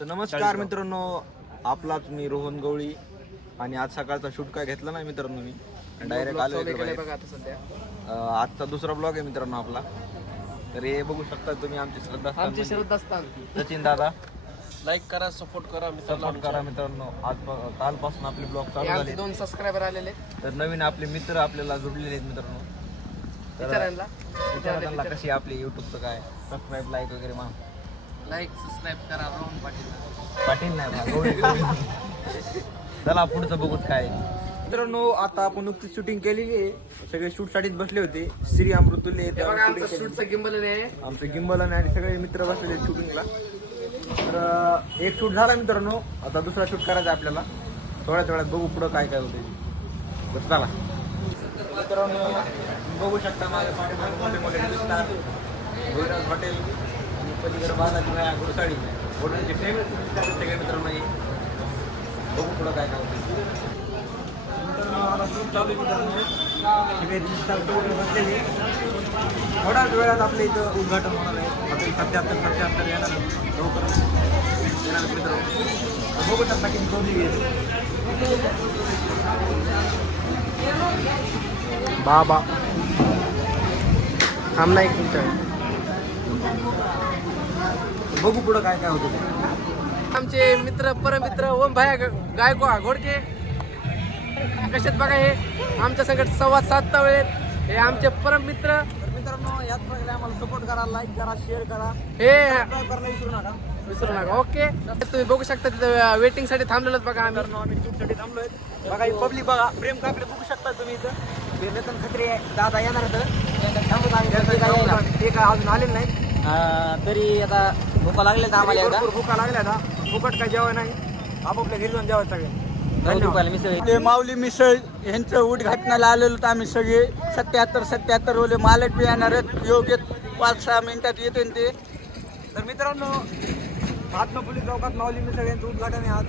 तर नमस्कार मित्रांनो आपलाच मी रोहन गवळी. आणि आज सकाळचा शूट काय घेतला नाही मित्रांनो मी. डायरेक्ट आलो इकडे बाहेर. बघा आता सध्या. अं, आजचा दुसरा ब्लॉग आहे मित्रांनो आपला. तर हे बघू शकता तुम्ही आमची श्रद्धा आमचे श्रद्धास्थान. सचिन दादा. लाईक करा सपोर्ट करा सपोर्ट करा मित्रांनो. आज कालपासून आपले ब्लॉग चालू आमचे झाले दोन सबस्क्रायबर आलेले. तर नवीन आपले मित्र आपल्याला जुडलेले आहेत मित्रांनो. तर विचारायला. विचारा त्यांना कशी आपली युट्यूबचं काय? सबस्क्राईब लाईक वगैरे मा लाईक सबस्क्राईब करा रोहन पाटील. पाटील नाही. चला पुढचं बघूत काय. मित्रांनो आता आपण नुकतीच शूटिंग केलेली आहे. सगळे शूट साठीच बसले होते. श्री अमृतुल्य हे बघा आमचं शूटचं गिंबल आहे. आमचे गिंबल आणि सगळे मित्र बसलेले शूटिंगला तर अं, एक शूट झाला मित्रांनो. आता दुसरा शूट करायचा आपल्याला. थोड्या थोड्यात बघू पुढं काय काय होते बस चला. मित्रांनो बघू शकता माझ्या पाठीमागे मोठे मोठे स्टार भैरव हॉटेल. आणि पलीकडे फेमस सगळे मित्रांनो हे. बघू पुढं काय होते. थोड्याच वेळात आपल्या इथं उद्घाटन होणार आहे. हॉटेल सत्याहत्तर सत्याहत्तर येणार. लवकर येणार मित्र. तर बघू शकता किती गर्दी आहे. बाबा. थांब नाही तुमच्या बघू पुढं काय काय होतं. आमचे मित्र परमित्र ओम भाया गायकवा घोडके. कशात बघा हे? आमच्या संकट संवाद साधता वेळेत हे आमचे परम मित्र तर मित्रांनो याच प्रकारे आम्हाला सपोर्ट करा लाईक करा शेअर करा. हे विसरू नका. विसरू नका. ओके तुम्ही बघू शकता तिथं वेटिंगसाठी थांबलेलो बघा आम्ही. थांबलोय. बघा ही पब्लिक बघा. प्रेम काकडे बघू शकता तुम्ही इथं. हे नितीन खत्रे दादा येणार होतं थांबत आम्ही काय अजून आलेले नाही तरी आता भूका लागले तर आम्हाला एकदा. भरपूर भुका लागल्या ना फुकट काय जेवण नाही. आपापल्या घरी जाऊन जेवण सगळे. नऊ रुपयाला मिसळ. आपले माऊली मिसळ यांचं उद्घाटनाला आलेलो तर आम्ही सगळे. सत्याहत्तर सत्याहत्तर ओले मालक बी येणार आहेत. योग्य पाच सहा मिनिटात येते ते. तर मित्रांनो महात्मा पोलीस चौकात माऊली मी सगळ्यांचं उद्घाटन आहे आज.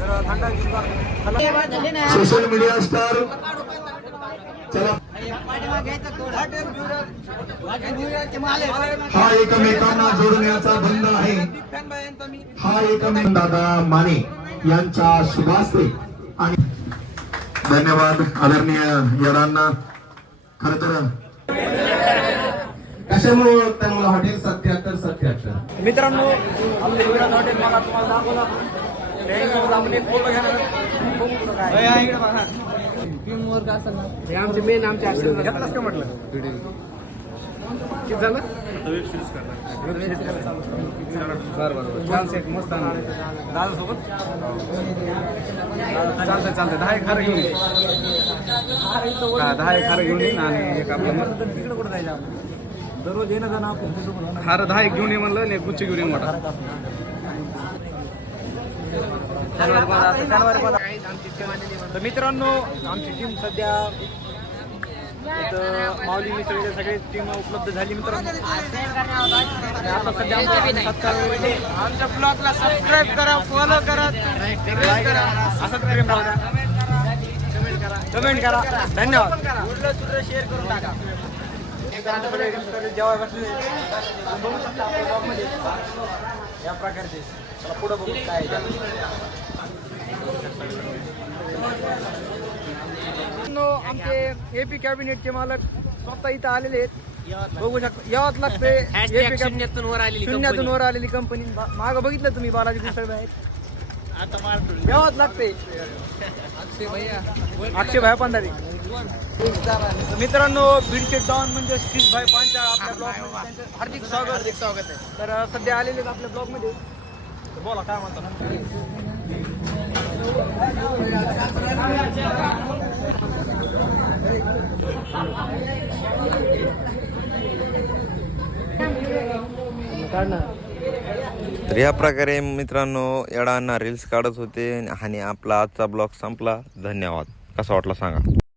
तर थंडा सोशल मीडिया स्टार. चला. हा एकमेकांना जोडण्याचा बंध आहे. हा एकमेक दादा माने यांच्या शुभास्ते. आणि धन्यवाद आदरणीय यडांना खर तर कशामुळे त्यांना हॉटेल सत्याहत्तर सत्याहत्तर? मित्रांनो हॉटेल बघा तुम्हाला दाखवलं फोटो घेणार आहोत. बघू पुढं काय. हे आमचे मेन आमचे आशीर्वाद घेतलास का म्हटलं? किती झालं? छान सेट मस्त दादा सोबत चालतंय चालतंय. दहा एक खारं घेऊन ये. हा, दहा एक खारं घेऊन येईन आणि एक आपलं मग तिकडे कुठं जायचं? आपण दररोज येणं जाणं आपण खारं दहा एक घेऊन ये म्हणलं आणि एक गुच्छ घेऊन ये मोठा. तर मित्रांनो आमची टीम सध्या इथं माऊली मिसळीच्या सगळे टीम उपलब्ध झाली मित्रांनो. आता सध्या आमच्या ब्लॉगला सबस्क्राईब करा फॉलो करा. असंच प्रेम राहू द्या कमेंट करा. धन्यवाद. शेअर करून टाका. जेव्हा बसले बघू शकता या प्रकारचे. चला पुढं बघू. काय आमचे एपी कॅबिनेटचे मालक स्वतः इथं आलेले आहेत. बघू शकता यावंच लागते शून्यातून वर आलेली शून्यातून वर आलेली कंपनी माग बघितलं तुम्ही बालाजी मिसळ आहेत. यावंच लागते अक्षय भाई पंधारी मित्रांनो बीडचे डॉन म्हणजे श्रीज भाई पांचाळ आपल्या ब्लॉग हार्दिक स्वागत. हार्दिक स्वागत आहे. तर सध्या आलेले आपल्या ब्लॉगमध्ये. बोला काय म्हणता? तर या प्रकारे मित्रांनो येडांना रील्स काढत होते आणि आपला आजचा ब्लॉग संपला. धन्यवाद. कसा वाटला सांगा?